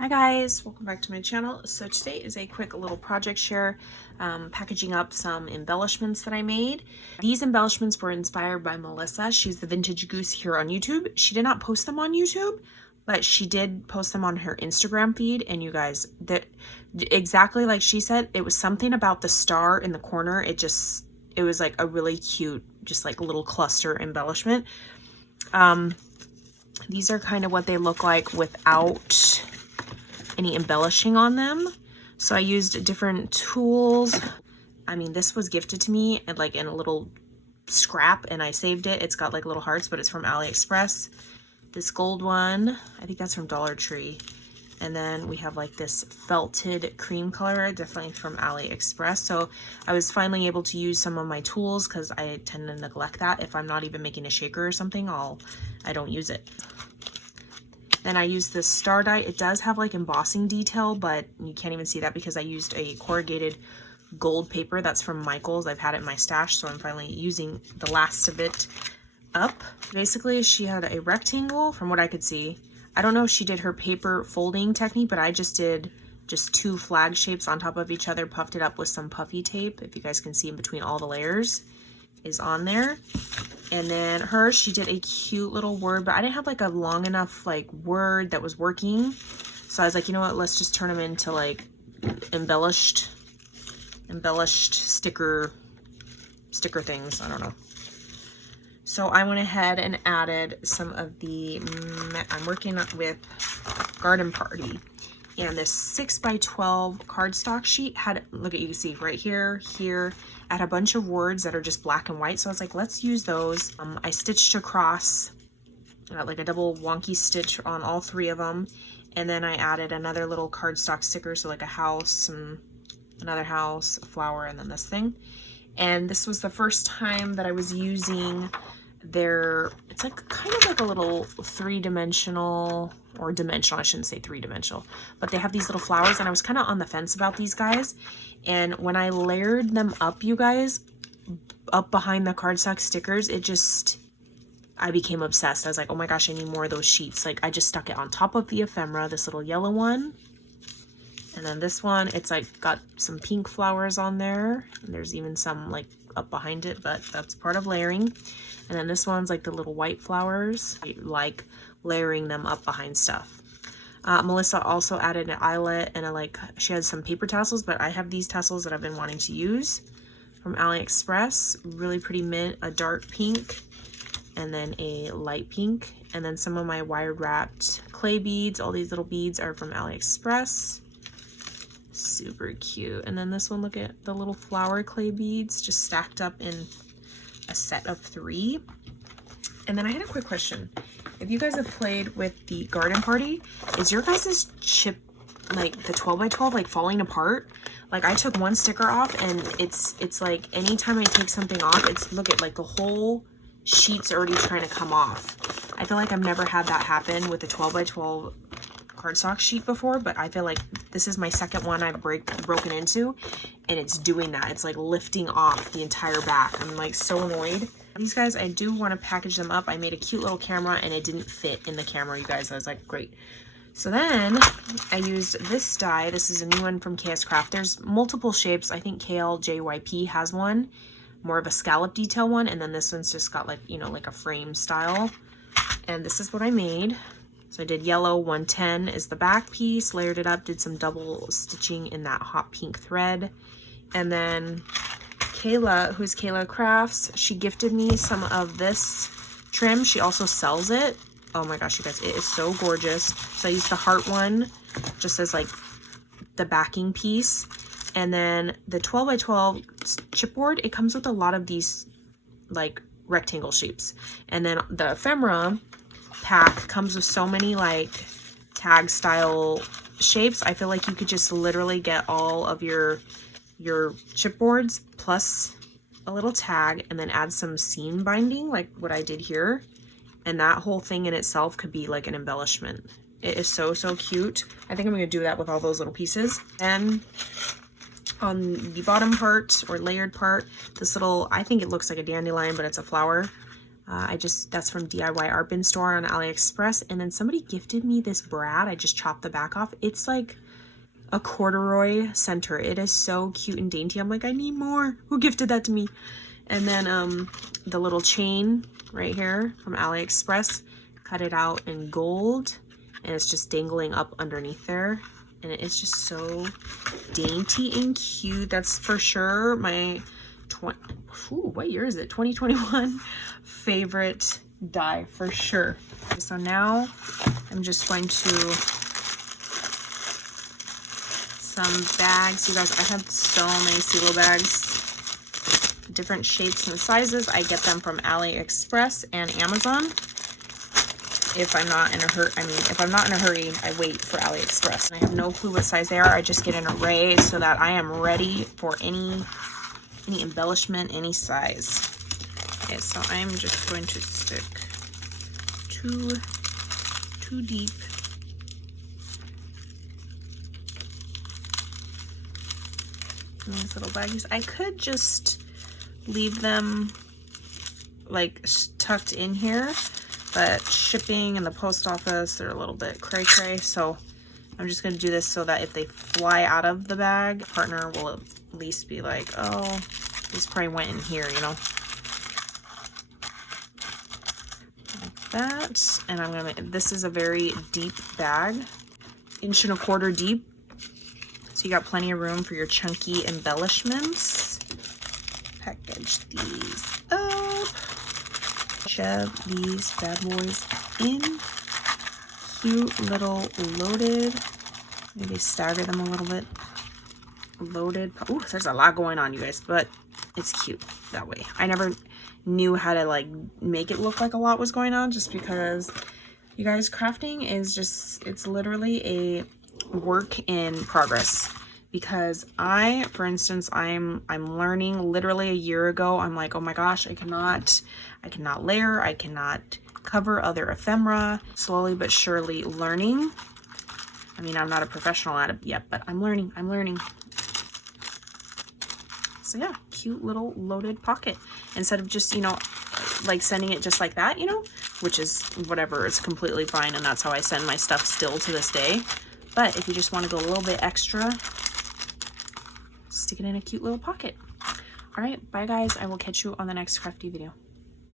Hi guys, welcome back to my channel. So today is a quick little project share, packaging up some embellishments that I made. These embellishments were inspired by Melissa. She's the Vintage Goose here on YouTube. She did not post them on YouTube, but she did post them on her Instagram feed. And you guys, that exactly like she said, it was something about the star in the corner. It was like a really cute, just like little cluster embellishment. These are kind of what they look like without any embellishing on them. So I used different tools. I mean, this was gifted to me and like in a little scrap, and I saved it. It's got like little hearts, but it's from AliExpress. This gold one, I think that's from Dollar Tree. And then we have like this felted cream color, definitely from AliExpress. So I was finally able to use some of my tools because I tend to neglect that. If I'm not even making a shaker or something, I don't use it. Then I used this star die. It does have like embossing detail, but you can't even see that because I used a corrugated gold paper that's from Michael's. I've had it in my stash, so I'm finally using the last of it up. Basically, she had a rectangle from what I could see. I don't know if she did her paper folding technique, but I just did two flag shapes on top of each other, puffed it up with some puffy tape. If you guys can see in between all the layers is on there. And then she did a cute little word, but I didn't have like a long enough like word that was working. So I was like, you know what, let's just turn them into like embellished sticker things. I don't know. So I went ahead and added some of the, I'm working with Garden Party. And this 6x12 cardstock sheet had, look at, you can see right here, I had a bunch of words that are just black and white. So I was like, let's use those. I stitched across like a double wonky stitch on all three of them. And then I added another little cardstock sticker. So like a house and another house, a flower, and then this thing. And this was the first time that I was using it's like kind of like a little three-dimensional, or dimensional, I shouldn't say three-dimensional, but they have these little flowers, and I was kind of on the fence about these guys. And when I layered them up, you guys, up behind the cardstock stickers, I became obsessed. I was like, oh my gosh, I need more of those sheets. Like, I just stuck it on top of the ephemera, this little yellow one. And then this one, it's like got some pink flowers on there. And there's even some like up behind it, but that's part of layering. And then this one's like the little white flowers. I like layering them up behind stuff. Melissa also added an eyelet and she had some paper tassels, but I have these tassels that I've been wanting to use from AliExpress. Really pretty mint, a dark pink, and then a light pink. And then some of my wire wrapped clay beads. All these little beads are from AliExpress. Super cute. And then this one, look at the little flower clay beads just stacked up in a set of 3. And then I had a quick question. If you guys have played with the Garden Party, is your guys' chip, like the 12x12, like falling apart? Like, I took one sticker off and it's like anytime I take something off, look at like the whole sheet's already trying to come off. I feel like I've never had that happen with the 12x12 cardstock sheet before, but I feel like this is my second one I've broken into, and it's doing that. It's like lifting off the entire back. I'm like so annoyed. These guys, I do want to package them up. I made a cute little camera and it didn't fit in the camera, you guys. I was like, great. So then I used this die. This is a new one from KS Craft. There's multiple shapes. I think KLJYP has one, more of a scallop detail one, and then this one's just got like, you know, like a frame style. And this is what I made. So I did yellow, 110 is the back piece, layered it up, did some double stitching in that hot pink thread. And then Kayla, who's Kayla Crafts, she gifted me some of this trim. She also sells it. Oh my gosh, you guys, it is so gorgeous. So I used the heart one just as like the backing piece. And then the 12x12 chipboard, it comes with a lot of these like rectangle shapes. And then the ephemera pack comes with so many like tag style shapes. I feel like you could just literally get all of your chipboards plus a little tag and then add some seam binding like what I did here, and that whole thing in itself could be like an embellishment. It is so cute. I think I'm gonna do that with all those little pieces. And on the bottom part or layered part, this little, I think it looks like a dandelion, but it's a flower. That's from DIY Art Bin Store on AliExpress. And then somebody gifted me this brad. I just chopped the back off. It's like a corduroy center. It is so cute and dainty. I'm like, I need more. Who gifted that to me? And then the little chain right here from AliExpress, cut it out in gold, and it's just dangling up underneath there. And it's just so dainty and cute. That's for sure my what year is it? 2021 favorite die for sure. So now I'm just going to some bags. You guys, I have so many CeeLo bags, different shapes and sizes. I get them from AliExpress and Amazon. If I'm not in a hurry, if I'm not in a hurry, I wait for AliExpress. And I have no clue what size they are. I just get an array so that I am ready for any embellishment, any size. Okay, so I'm just going to stick two deep. In these little baggies. I could just leave them like tucked in here, but shipping and the post office, they're a little bit cray-cray, so I'm just going to do this so that if they fly out of the bag, partner will at least be like, oh, these probably went in here, you know, like that. And I'm gonna, this is a very deep bag, 1.25 inches deep, so you got plenty of room for your chunky embellishments. Package these up, shove these bad boys in. Cute little loaded, maybe stagger them a little bit. Loaded. Ooh, there's a lot going on, you guys, but it's cute that way. I never knew how to like make it look like a lot was going on, just because, you guys, crafting is just, it's literally a work in progress. Because for instance, I'm learning. Literally a year ago, I'm like, oh my gosh, I cannot layer, I cannot cover other ephemera. Slowly but surely learning. I mean, I'm not a professional at it yet, but I'm learning. So yeah, cute little loaded pocket. Instead of just, you know, like sending it just like that, you know, which is whatever, it's completely fine, and that's how I send my stuff still to this day. But if you just want to go a little bit extra, stick it in a cute little pocket. All right, bye guys. I will catch you on the next crafty video.